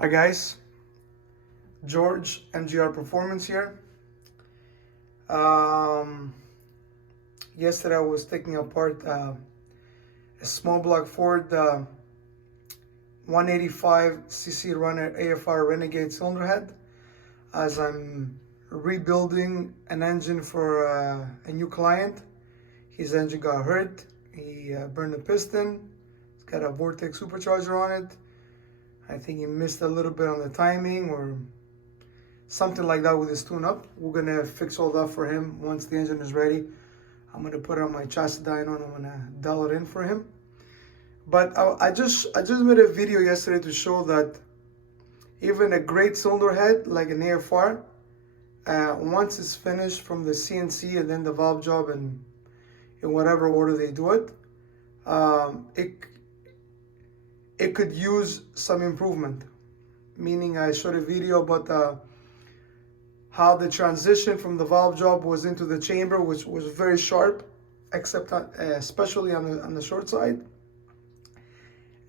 Hi guys, George MGR Performance here. Um, Yesterday I was taking apart a small block Ford 185cc runner AFR Renegade cylinder head as I'm rebuilding an engine for a new client. His engine got hurt. He burned the piston. It's got a Vortex supercharger on it. I think he missed a little bit on the timing or something like that with his tune-up. We're gonna fix all that for him once the engine is ready. I'm gonna put it on my chassis dyno and I'm gonna dial it in for him. But I just made a video yesterday to show that even a great cylinder head like an AFR, once it's finished from the CNC and then the valve job and in whatever order they do it, it could use some improvement. Meaning I showed a video about how the transition from the valve job was into the chamber, which was very sharp, except especially on the short side.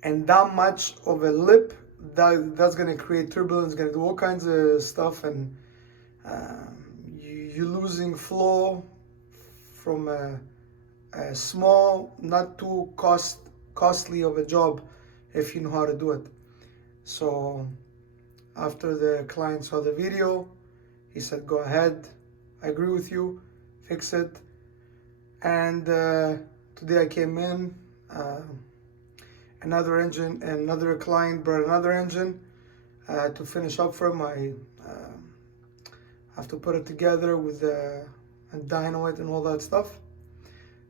And that much of a lip, that's going to create turbulence, going to do all kinds of stuff, and you're losing flow from a small, not too costly of a job if you know how to do it. So after the client saw the video, he said, go ahead, I agree with you, fix it. And today I came in, another client brought another engine to finish up for him. I have to put it together with and dyno it and all that stuff.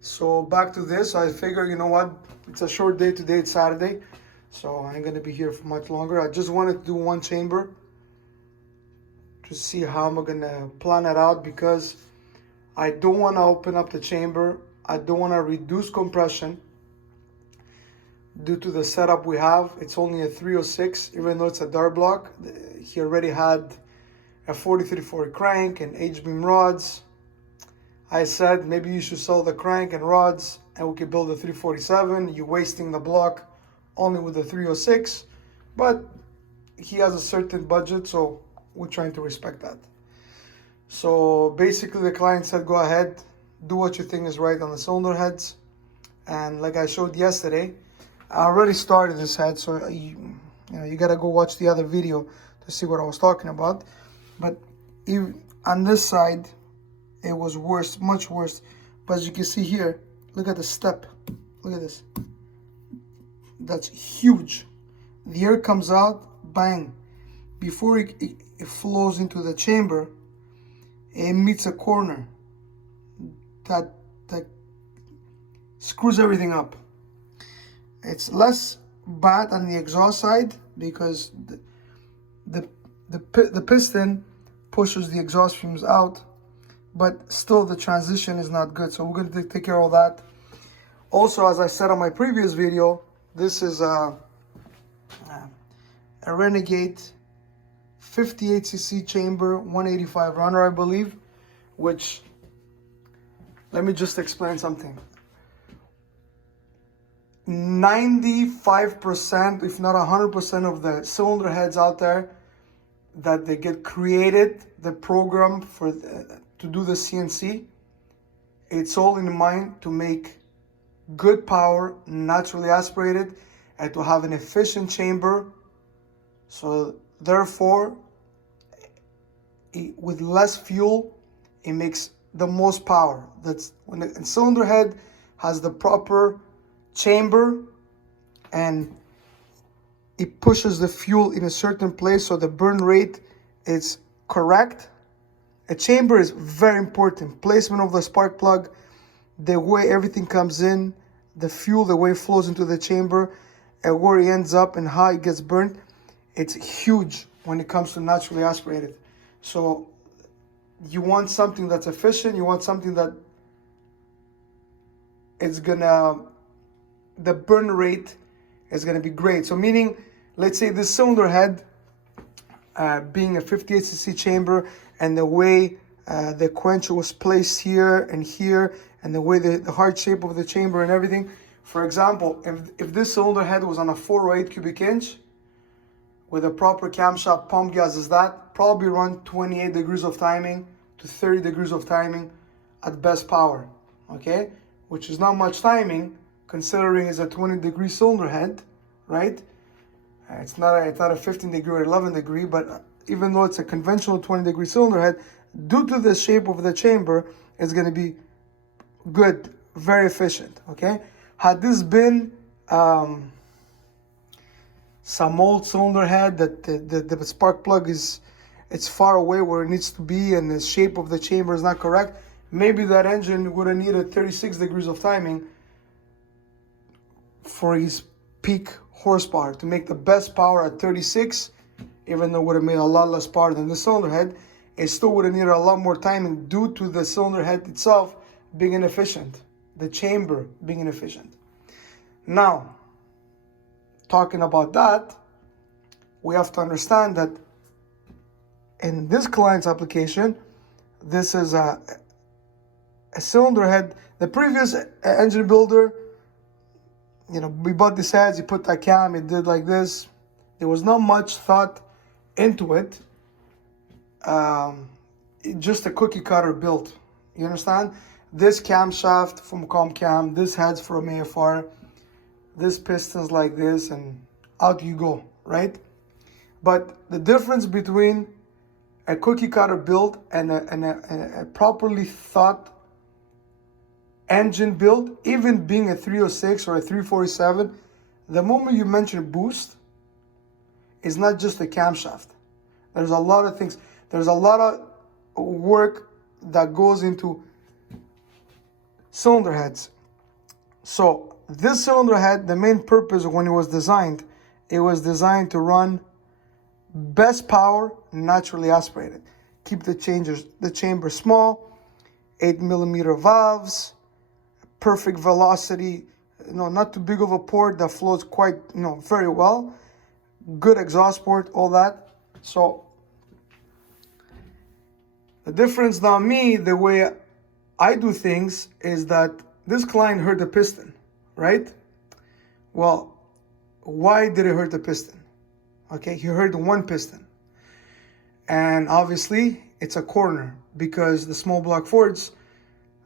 So back to this, I figure, you know what, it's a short day today, it's Saturday, so I ain't gonna be here for much longer. I just wanted to do one chamber to see how I'm gonna plan it out, because I don't want to open up the chamber. I don't want to reduce compression due to the setup we have. It's only a 306, even though it's a dart block. He already had a 4340 crank and H-beam rods. I said maybe you should sell the crank and rods and we could build a 347. You're wasting the block only with the 306, but he has a certain budget, so we're trying to respect that. So basically the client said, go ahead, do what you think is right on the cylinder heads. And like I showed yesterday, I already started this head, so you gotta go watch the other video to see what I was talking about. But on this side, it was worse, much worse. But as you can see here, look at the step. Look at this. That's huge. The air comes out, bang. Before it flows into the chamber, it meets a corner that screws everything up. It's less bad on the exhaust side because the piston pushes the exhaust fumes out, but still the transition is not good. So we're going to take care of that. Also, as I said on my previous video, this is a Renegade 58cc chamber, 185 runner, I believe, which, let me just explain something. 95%, if not 100% of the cylinder heads out there that they get created, the program for to do the CNC, it's all in mind to make good power, naturally aspirated, and to have an efficient chamber. So therefore, with less fuel, it makes the most power. That's when the cylinder head has the proper chamber and it pushes the fuel in a certain place so the burn rate is correct. A chamber is very important. Placement of the spark plug, the way everything comes in, the fuel, the way it flows into the chamber, and where it ends up and how it gets burnt. It's huge when it comes to naturally aspirated. So you want something that's efficient, you want something that it's gonna, the burn rate is gonna be great. So meaning, let's say this cylinder head, being a 58cc chamber, and the way the quencher was placed here, and the way the hard shape of the chamber and everything. For example, if this cylinder head was on a 408 cubic inch, with a proper camshaft pump gas is that probably run 28 degrees of timing to 30 degrees of timing at best power, okay? Which is not much timing considering it's a 20-degree cylinder head, right? It's not a 15 degree or 11 degree, but even though it's a conventional 20-degree cylinder head, due to the shape of the chamber, it's going to be good, very efficient, okay? Had this been some old cylinder head that the spark plug it's far away where it needs to be and the shape of the chamber is not correct, maybe that engine would have needed 36 degrees of timing for his peak horsepower to make the best power at 36. Even though it would have made a lot less power than the cylinder head, it still would have needed a lot more timing due to the cylinder head itself being inefficient, the chamber being inefficient. Now, talking about that, we have to understand that in this client's application, this is a cylinder head. The previous engine builder, you know, we bought these heads, he put that cam, it did like this. There was not much thought into it. Just a cookie cutter build. You understand? This camshaft from ComCam, this head's from AFR, this piston's like this, and out you go, right? But the difference between a cookie cutter build and a properly thought engine build, even being a 306 or a 347, the moment you mention boost, it's not just a camshaft. There's a lot of things. There's a lot of work that goes into cylinder heads. So this cylinder head, the main purpose when it was designed to run best power naturally aspirated. Keep the chamber small, 8mm valves, perfect velocity, not too big of a port that flows quite, very well. Good exhaust port, all that. So the difference now, the way I do things is that this client hurt the piston, right? Well, why did it hurt the piston? Okay, he hurt one piston. And obviously, it's a corner because the small block Fords,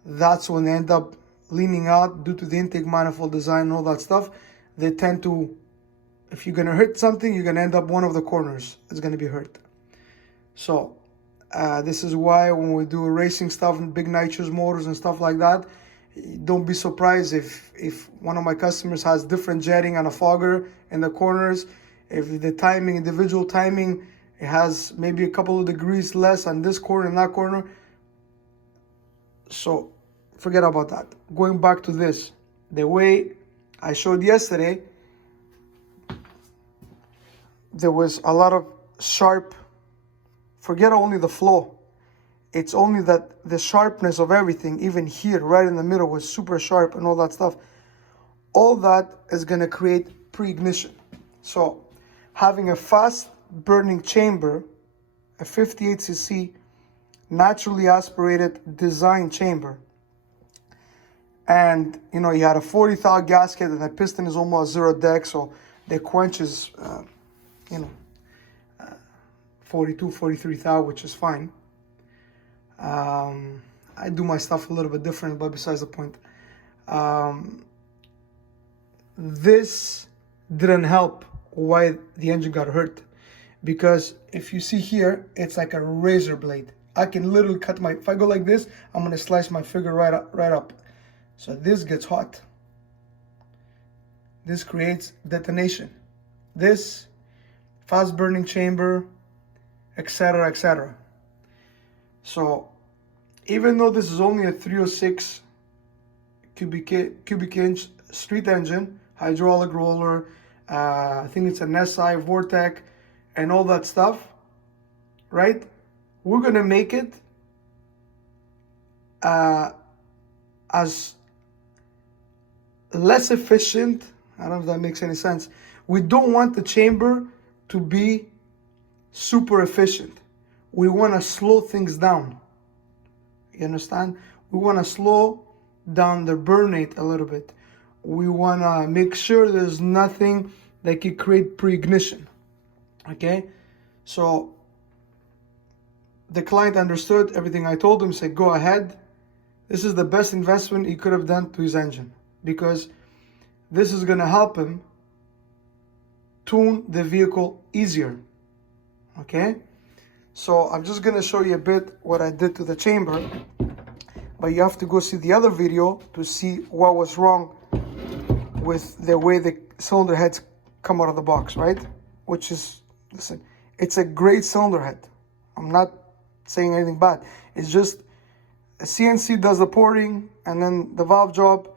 that's when they end up leaning out due to the intake manifold design and all that stuff. They tend to, if you're going to hurt something, you're going to end up one of the corners. It's going to be hurt. So this is why when we do racing stuff and big nitrous motors and stuff like that, don't be surprised if one of my customers has different jetting on a fogger in the corners. If the timing, individual timing, it has maybe a couple of degrees less on this corner and that corner. So forget about that. Going back to this, the way I showed yesterday, there was a lot of sharp, forget only the flow. It's only that the sharpness of everything, even here, right in the middle, was super sharp and all that stuff. All that is going to create pre-ignition. So having a fast burning chamber, a 58cc naturally aspirated design chamber, and you had a 40 thou gasket and the piston is almost 0 deck, so the quench is 42, 43 thou, which is fine. I do my stuff a little bit different, but besides the point. This didn't help why the engine got hurt, because if you see here, it's like a razor blade. I can literally cut if I go like this, I'm gonna slice my finger right up. So this gets hot. This creates detonation. This fast burning chamber, etc., etc. So even though this is only a 306 cubic inch street engine, hydraulic roller, I think it's an SI Vortec and all that stuff, right? We're gonna make it as less efficient. I don't know if that makes any sense. We don't want the chamber to be super efficient. We want to slow things down. You understand? We want to slow down the burn rate a little bit. We want to make sure there's nothing that could create pre-ignition. Okay, so the client understood everything I told him, said go ahead. This is the best investment he could have done to his engine, because this is going to help him tune the vehicle easier. Okay, so I'm just going to show you a bit what I did to the chamber, but you have to go see the other video to see what was wrong with the way the cylinder heads come out of the box, right? Which is, listen, it's a great cylinder head. I'm not saying anything bad. It's just a CNC does the porting and then the valve job,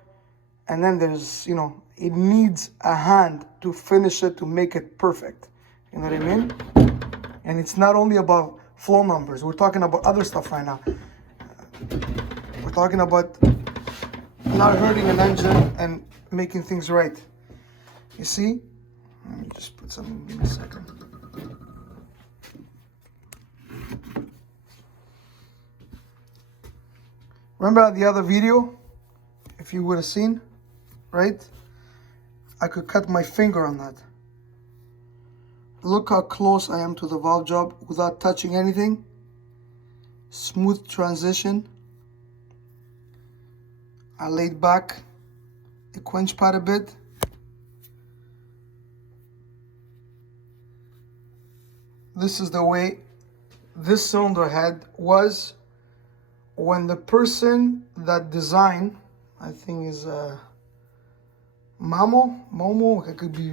and then there's, you know, it needs a hand to finish it, to make it perfect. You know what I mean? And it's not only about flow numbers. We're talking about other stuff right now. We're talking about not hurting an engine and making things right. You see? Let me just put some, give me a second. Remember the other video? If you would have seen, right? I could cut my finger on that. Look how close I am to the valve job without touching anything. Smooth transition. I laid back the quench pad a bit. This is the way this cylinder head was when the person that designed, I think is Momo, it could be,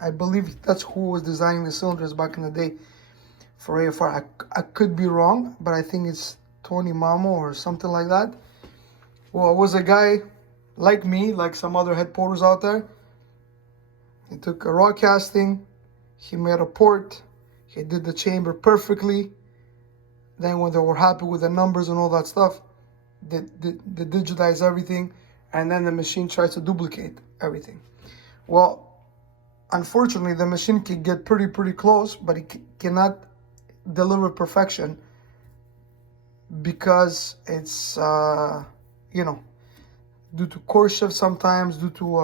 I believe that's who was designing the cylinders back in the day for AFR. I could be wrong, but I think it's Tony Momo or something like that. Well, it was a guy like me, like some other head porters out there. He took a raw casting, he made a port, he did the chamber perfectly. Then when they were happy with the numbers and all that stuff, they digitize everything, and then the machine tries to duplicate everything. Well, unfortunately, the machine can get pretty close, but it cannot deliver perfection because it's, you know, due to core shift sometimes, due to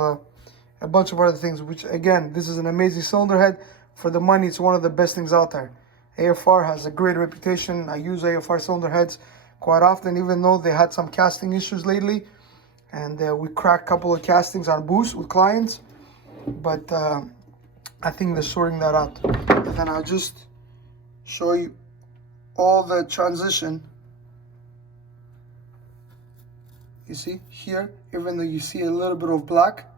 a bunch of other things, which again, this is an amazing cylinder head. For the money, it's one of the best things out there. AFR has a great reputation. I use AFR cylinder heads quite often, even though they had some casting issues lately. And we cracked a couple of castings on boost with clients. But I think they're sorting that out. And then I'll just show you all the transition. You see here, even though you see a little bit of black,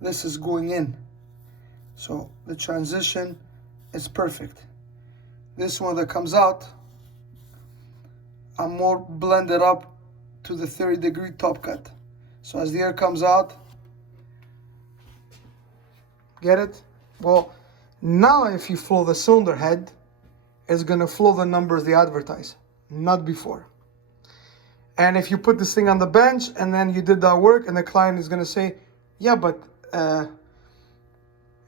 this is going in. So the transition is perfect. This one that comes out, I'm more blended up to the 30-degree top cut. So as the air comes out, get it? Well, now if you flow the cylinder head, it's gonna flow the numbers they advertise, not before. And if you put this thing on the bench and then you did that work, and the client is gonna say, yeah, but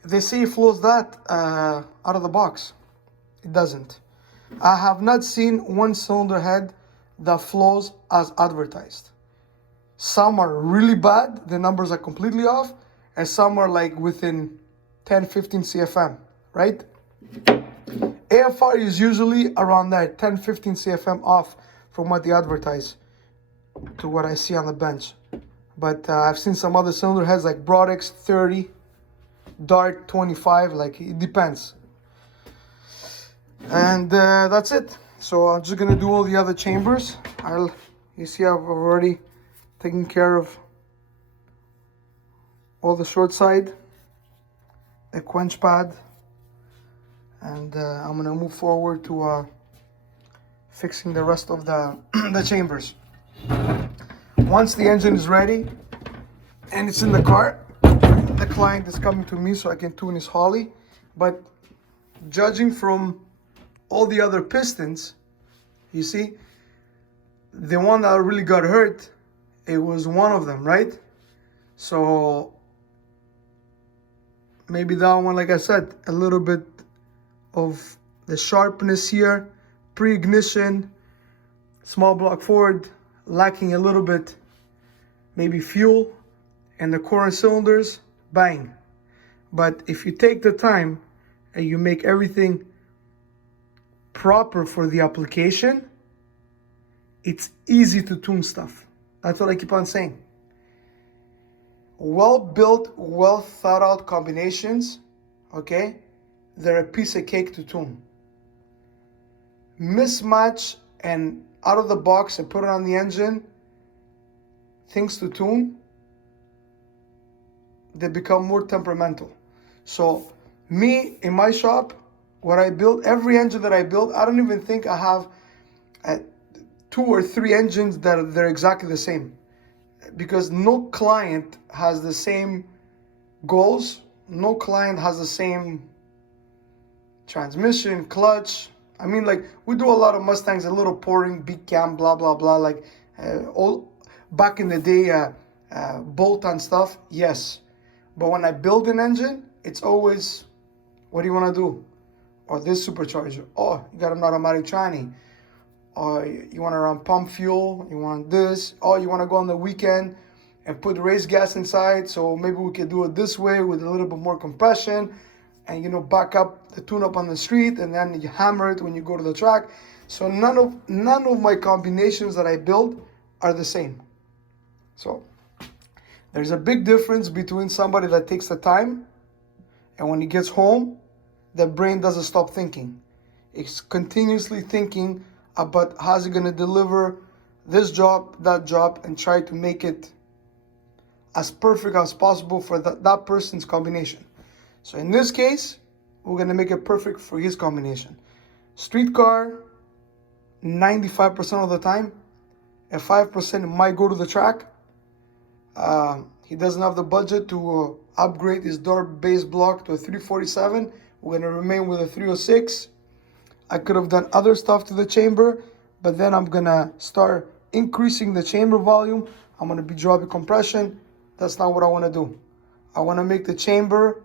they say it flows that out of the box. It doesn't. I have not seen one cylinder head that flows as advertised. Some are really bad, the numbers are completely off, and some are like within 10-15 CFM, right? AFR is usually around that 10-15 CFM off from what they advertise to what I see on the bench. But I've seen some other cylinder heads like Brodex 30, Dart 25, like it depends. And that's it. So I'm just gonna do all the other chambers. You see I've already taken care of all the short side, the quench pad, and I'm gonna move forward to fixing the rest of the, the chambers. Once the engine is ready and it's in the car, the client is coming to me so I can tune his Holly. But judging from all the other pistons, you see, the one that really got hurt, it was one of them, right? So maybe that one, like I said, a little bit of the sharpness here, pre-ignition, small block forward, lacking a little bit, maybe fuel, and the current cylinders, bang. But if you take the time and you make everything proper for the application, it's easy to tune stuff. That's what I keep on saying. Well-built, well-thought-out combinations, okay, they're a piece of cake to tune. Mismatch and out of the box and put it on the engine, things to tune, they become more temperamental. So me, in my shop, what I build, every engine that I build, I don't even think I have 2 or 3 engines that they're exactly the same, because no client has the same goals, no client has the same transmission, clutch. I mean, like, we do a lot of Mustangs, a little pouring, big cam, blah blah blah, like all back in the day, bolt-on stuff, yes. But when I build an engine, it's always, what do you want to do? Or this supercharger, oh, you got an automatic tranny. Or you want to run pump fuel, you want this, or you want to go on the weekend and put race gas inside, so maybe we could do it this way with a little bit more compression, and, you know, back up the tune-up on the street, and then you hammer it when you go to the track. So none of my combinations that I build are the same. So there's a big difference between somebody that takes the time, and when he gets home, the brain doesn't stop thinking. It's continuously thinking about how's it going to deliver this job, that job, and try to make it as perfect as possible for that person's combination. So in this case, we're going to make it perfect for his combination. Street car, 95% of the time, and 5% might go to the track. He doesn't have the budget to upgrade his door base block to a 347. We're going to remain with a 306. I could have done other stuff to the chamber, but then I'm going to start increasing the chamber volume. I'm going to be dropping compression. That's not what I want to do. I want to make the chamber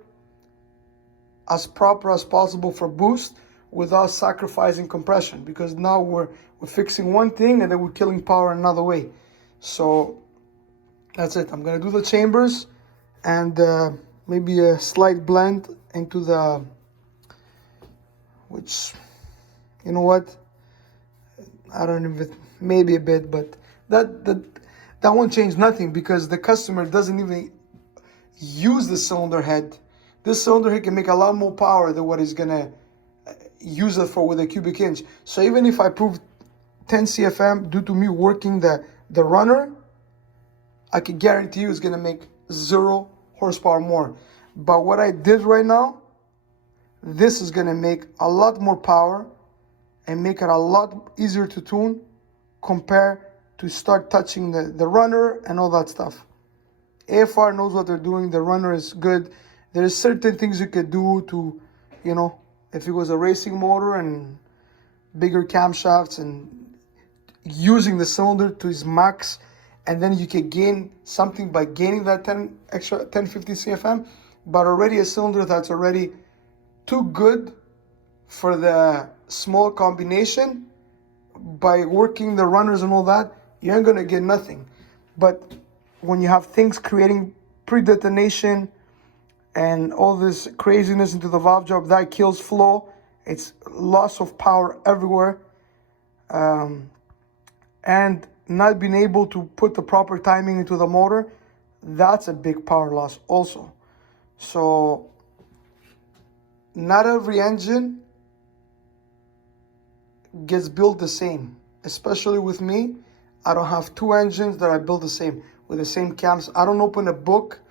as proper as possible for boost without sacrificing compression, because now we're fixing one thing and then we're killing power another way. So that's it. I'm going to do the chambers and maybe a slight blend into the, which, you know what, I don't even, maybe a bit, but that won't change nothing, because the customer doesn't even use the cylinder head. This cylinder head can make a lot more power than what he's gonna use it for with a cubic inch. So even if I prove 10 CFM due to me working the runner, I can guarantee you it's gonna make 0 horsepower more. But what I did right now, this is gonna make a lot more power and make it a lot easier to tune compared to start touching the runner and all that stuff. AFR knows what they're doing. The runner is good. There's certain things you could do to, you know, if it was a racing motor and bigger camshafts and using the cylinder to its max, and then you could gain something by gaining that 1050 CFM, but already a cylinder that's already too good for the small combination, by working the runners and all that, you ain't gonna get nothing. But when you have things creating pre-detonation and all this craziness into the valve job, that kills flow. It's loss of power everywhere. And not being able to put the proper timing into the motor, that's a big power loss also. So not every engine gets built the same, especially with me. I don't have 2 engines that I build the same with the same cams. I don't open a book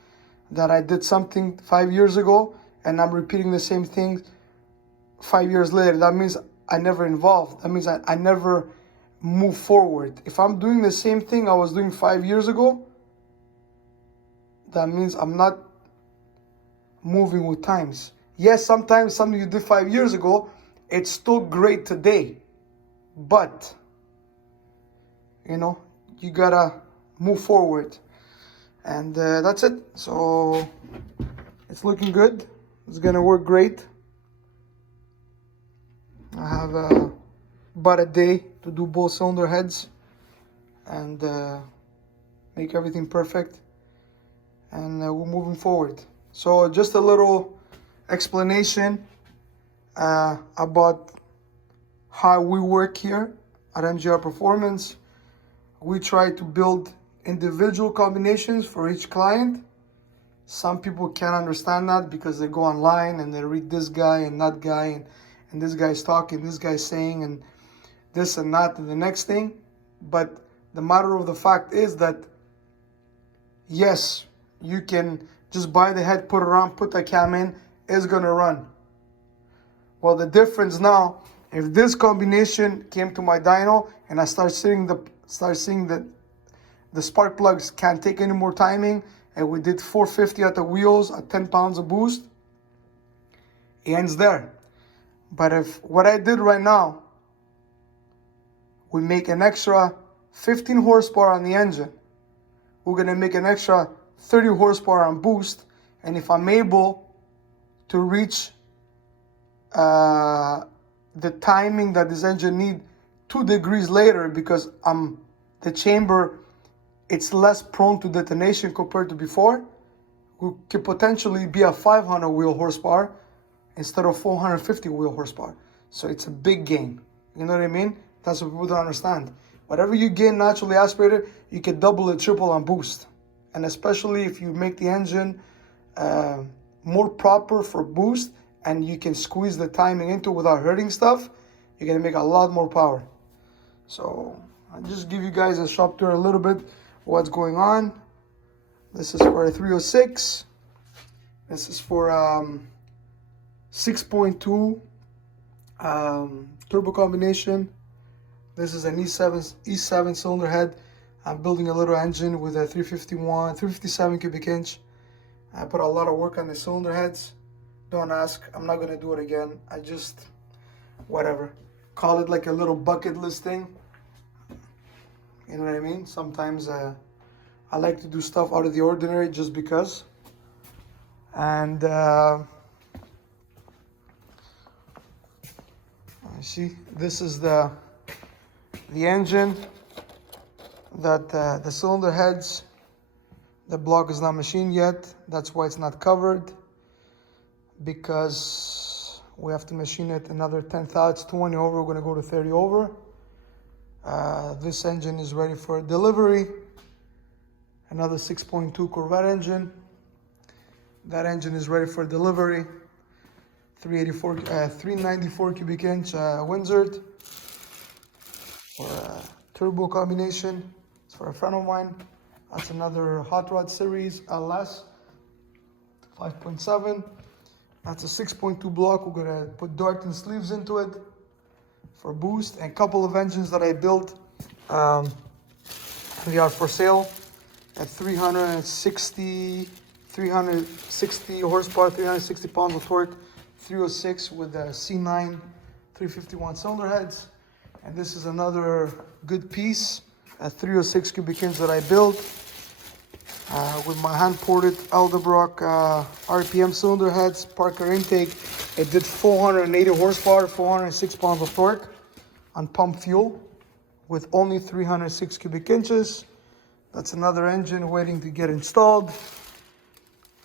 that I did something 5 years ago and I'm repeating the same thing 5 years later. That means I never evolved. That means I never move forward. If I'm doing the same thing I was doing 5 years ago, that means I'm not moving with times. Yes, sometimes something you did 5 years ago, it's still great today, but you know, you gotta move forward. And that's it. So it's looking good. It's gonna work great. I have about a day to do both cylinder heads and make everything perfect, and we're moving forward. So just a little explanation about how we work here at MGR Performance. We try to build individual combinations for each client. Some people can't understand that because they go online and they read this guy and that guy, and this guy's talking, this guy's saying, and this and that and the next thing. But the matter of the fact is that, yes, you can just buy the head, put it on, put the cam in, it's gonna run. Well, the difference now, if this combination came to my dyno and I start seeing that the spark plugs can't take any more timing, and we did 450 at the wheels at 10 pounds of boost, it ends there. But if what I did right now, we make an extra 15 horsepower on the engine, we're gonna make an extra 30 horsepower on boost, and if I'm able to reach the timing that this engine need 2 degrees later, because the chamber, it's less prone to detonation compared to before, we could potentially be a 500 wheel horsepower instead of 450 wheel horsepower. So it's a big gain. You know what I mean? That's what people don't understand. Whatever you gain naturally aspirated, you can double it, triple on boost. And especially if you make the engine more proper for boost, and you can squeeze the timing into without hurting stuff, you're gonna make a lot more power. So I'll just give you guys a shop tour a little bit what's going on. This is for a 306. This is for 6.2 turbo combination. This is an E7 cylinder head. I'm building a little engine with a 357 cubic inch. I put a lot of work on the cylinder heads. Don't ask, I'm not gonna do it again. I just, whatever. Call it like a little bucket list thing. You know what I mean? Sometimes I like to do stuff out of the ordinary just because. And see, this is the engine that the cylinder heads, the block is not machined yet. That's why it's not covered, because we have to machine it another 10 thoughts, 20 over, we're gonna go to 30 over. This engine is ready for delivery. Another 6.2 Corvette engine. That engine is ready for delivery. 394 cubic inch Windsor for a turbo combination. It's for a friend of mine. That's another Hot Rod Series LS 5.7. That's a 6.2 block. We're gonna put Darton sleeves into it for boost, and a couple of engines that I built. They are for sale at 360 horsepower, 360 pounds of torque, 306 with a C9 351 cylinder heads. And this is another good piece, a 306 cubic inch that I built with my hand-ported Eldebrock RPM cylinder heads, Parker intake. It did 480 horsepower, 406 pounds of torque on pump fuel with only 306 cubic inches. That's another engine waiting to get installed.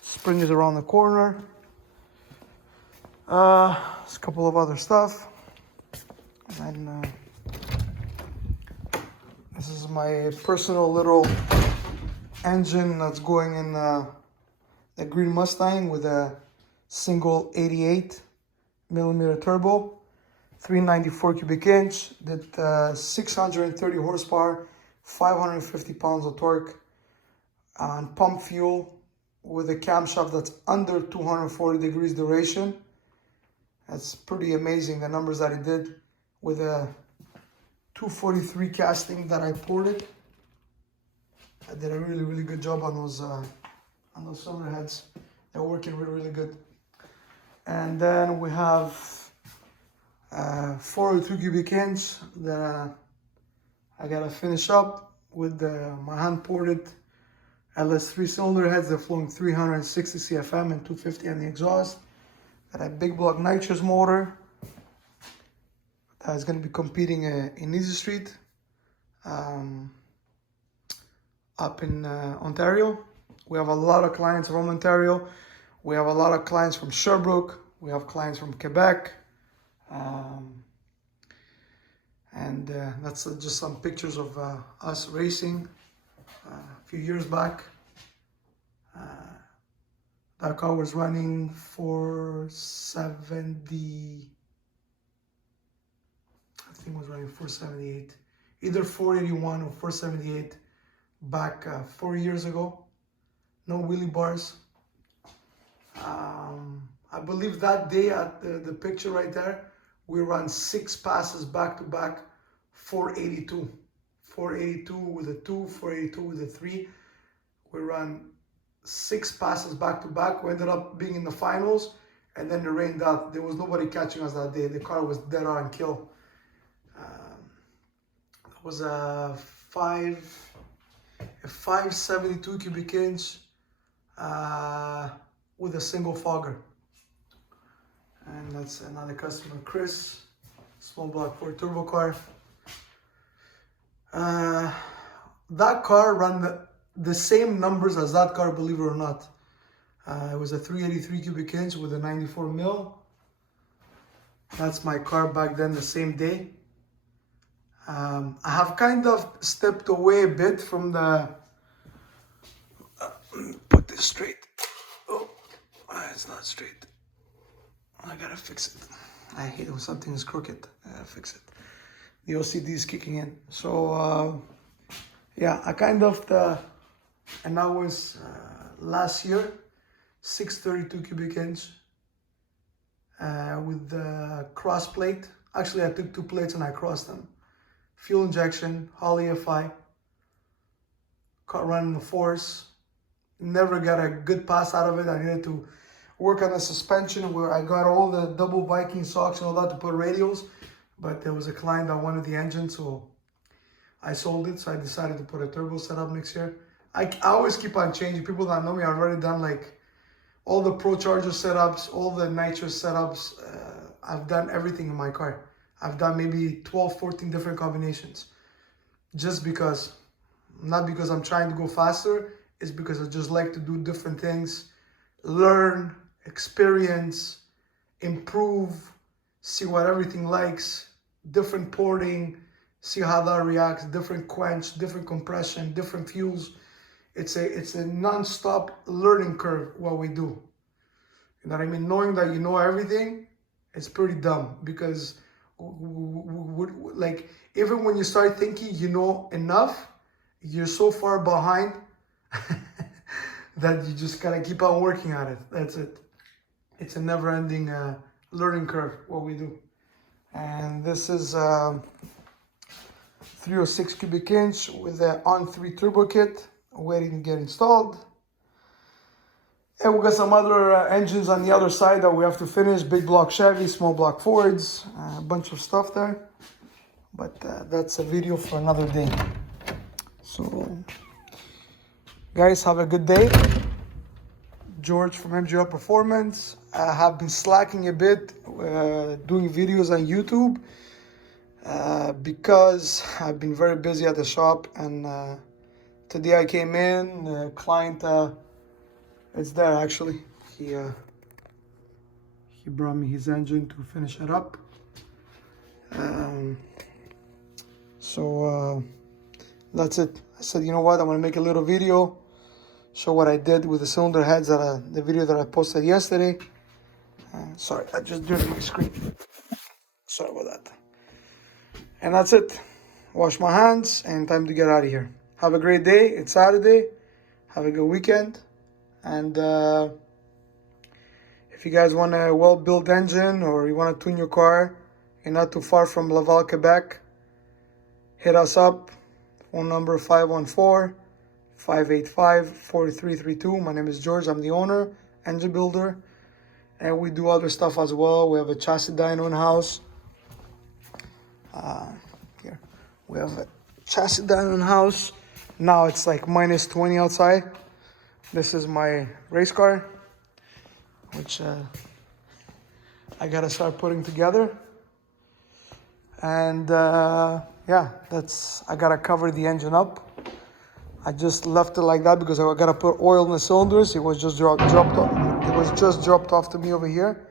Spring is around the corner. There's a couple of other stuff. And this is my personal little engine that's going in the Green Mustang with a single 88 millimeter turbo, 394 cubic inch, did 630 horsepower, 550 pounds of torque on pump fuel with a camshaft that's under 240 degrees duration. That's pretty amazing, the numbers that it did with a 243 casting that I ported. I did a really good job on those cylinder heads. They're working really good. And then we have 402 cubic inch that I gotta finish up with my hand-ported LS3 cylinder heads. They're flowing 360 CFM and 250 on the exhaust. Got a big block nitrous motor that is going to be competing in Easy Street up in Ontario. We have a lot of clients from Ontario. We have a lot of clients from Sherbrooke. We have clients from Quebec. And that's just some pictures of us racing a few years back. That car was running 470, I think it was running 478, either 481 or 478 back 4 years ago. No wheelie bars. I believe that day at the picture right there, we ran 6 passes back to back, 482. 482 with a 2, 482 with a 3. We ran 6 passes back to back. We ended up being in the finals, and then it rained out. There was nobody catching us that day. The car was dead on kill. It was a 572 cubic inch with a single fogger. And that's another customer, Chris, small block Ford turbo car. That car ran the same numbers as that car, believe it or not. It was a 383 cubic inch with a 94 mil. That's my car back then, the same day. I have kind of stepped away a bit from the... put this straight. Oh, it's not straight. I gotta fix it. I hate it when something is crooked. I gotta fix it. The OCD is kicking in. So, yeah, I kind of... and that was last year, 632 cubic inch with the cross plate. Actually, I took 2 plates and I crossed them. Fuel injection, Holley FI, car running the force. Never got a good pass out of it. I needed to work on the suspension where I got all the double Viking socks and all that to put radials, but there was a client that wanted the engine, so I sold it. So I decided to put a turbo setup next year. I always keep on changing. People that know me, I've already done like all the Pro Charger setups, all the nitrous setups. I've done everything in my car. I've done maybe 12, 14 different combinations. Just because, not because I'm trying to go faster, it's because I just like to do different things, learn, experience, improve, see what everything likes, different porting, see how that reacts, different quench, different compression, different fuels. It's a non-stop learning curve what we do. You know what I mean? Knowing that you know everything, it's pretty dumb, because like even when you start thinking you know enough, you're so far behind that you just gotta keep on working at it. That's it. It's a never-ending learning curve what we do. And this is 306 cubic inch with the on-3 turbo kit waiting to get installed. And we got some other engines on the other side that we have to finish. Big block Chevy, small block Fords, a bunch of stuff there. But that's a video for another day. So, guys, have a good day. George from MGL Performance. I have been slacking a bit doing videos on YouTube because I've been very busy at the shop, and today I came in, the client, it's there actually, he brought me his engine to finish it up. So that's it. I said, you know what, I'm gonna make a little video, show what I did with the cylinder heads, the video that I posted yesterday. Sorry, I just dirtied my screen. Sorry about that. And that's it. Wash my hands and time to get out of here. Have a great day. It's Saturday. Have a good weekend. And if you guys want a well-built engine, or you want to tune your car, you're not too far from Laval, Quebec, hit us up. Phone number 514-585-4332. My name is George. I'm the owner, engine builder. And we do other stuff as well. We have a chassis dyno in-house. Here. We have a chassis dyno in-house. Now it's like minus 20 outside. This is my race car, which I gotta start putting together. And yeah, I gotta cover the engine up. I just left it like that because I gotta put oil in the cylinders. It was just dropped off. It was just dropped off to me over here.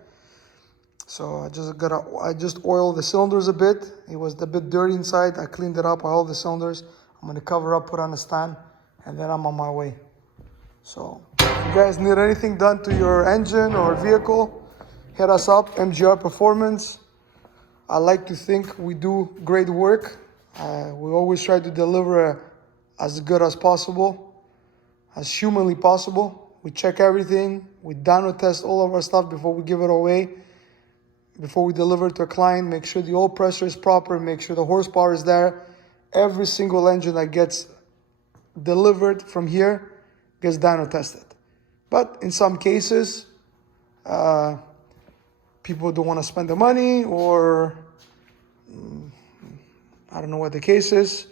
So I just oiled the cylinders a bit. It was a bit dirty inside. I cleaned it up, I oiled the cylinders. I'm gonna cover up, put on a stand, and then I'm on my way. So if you guys need anything done to your engine or vehicle, hit us up, MGR Performance. I like to think we do great work. We always try to deliver as good as possible, as humanly possible. We check everything. We dyno test all of our stuff before we give it away. Before we deliver it to a client, make sure the oil pressure is proper, make sure the horsepower is there. Every single engine that gets delivered from here gets dyno tested. But in some cases, people don't want to spend the money, or I don't know what the case is.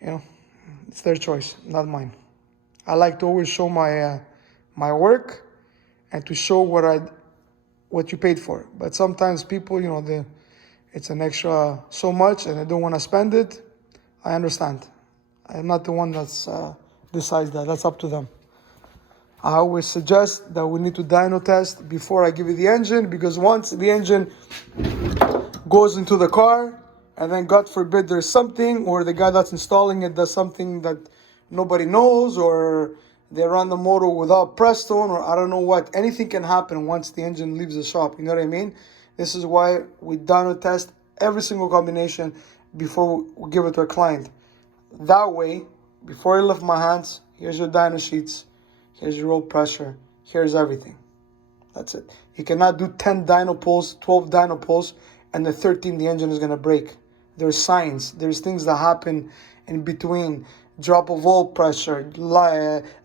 It's their choice, not mine. I like to always show my work and to show what you paid for. But sometimes people, it's an extra so much and they don't want to spend it. I understand. I'm not the one that's decides that. That's up to them. I always suggest that we need to dyno test before I give you the engine, because once the engine goes into the car and then God forbid there's something, or the guy that's installing it does something that nobody knows, or they run the motor without Prestone, or I don't know what, anything can happen once the engine leaves the shop. You know what I mean? This is why we dyno test every single combination before we give it to a client. That way, before I lift my hands, here's your dyno sheets, here's your oil pressure, here's everything. That's it. You cannot do 10 dyno pulls, 12 dyno pulls, and the 13th the engine is going to break. There's signs, there's things that happen in between. Drop of oil pressure,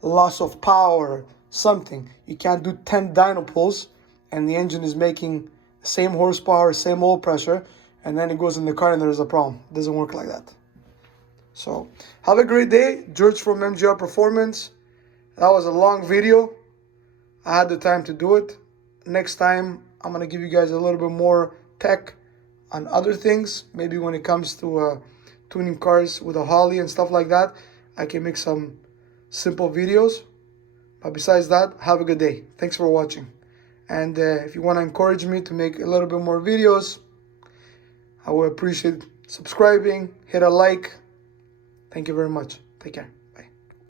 loss of power, something. You can't do 10 dyno pulls and the engine is making same horsepower, same oil pressure, and then it goes in the car and there's a problem. It doesn't work like that. So have a great day. George from MGR Performance. That was a long video. I had the time to do it. Next time I'm going to give you guys a little bit more tech on other things. Maybe when it comes to tuning cars with a Holly and stuff like that, I can make some simple videos. But besides that, have a good day. Thanks for watching. And if you want to encourage me to make a little bit more videos, I would appreciate subscribing, hit a like. Thank you very much. Take care.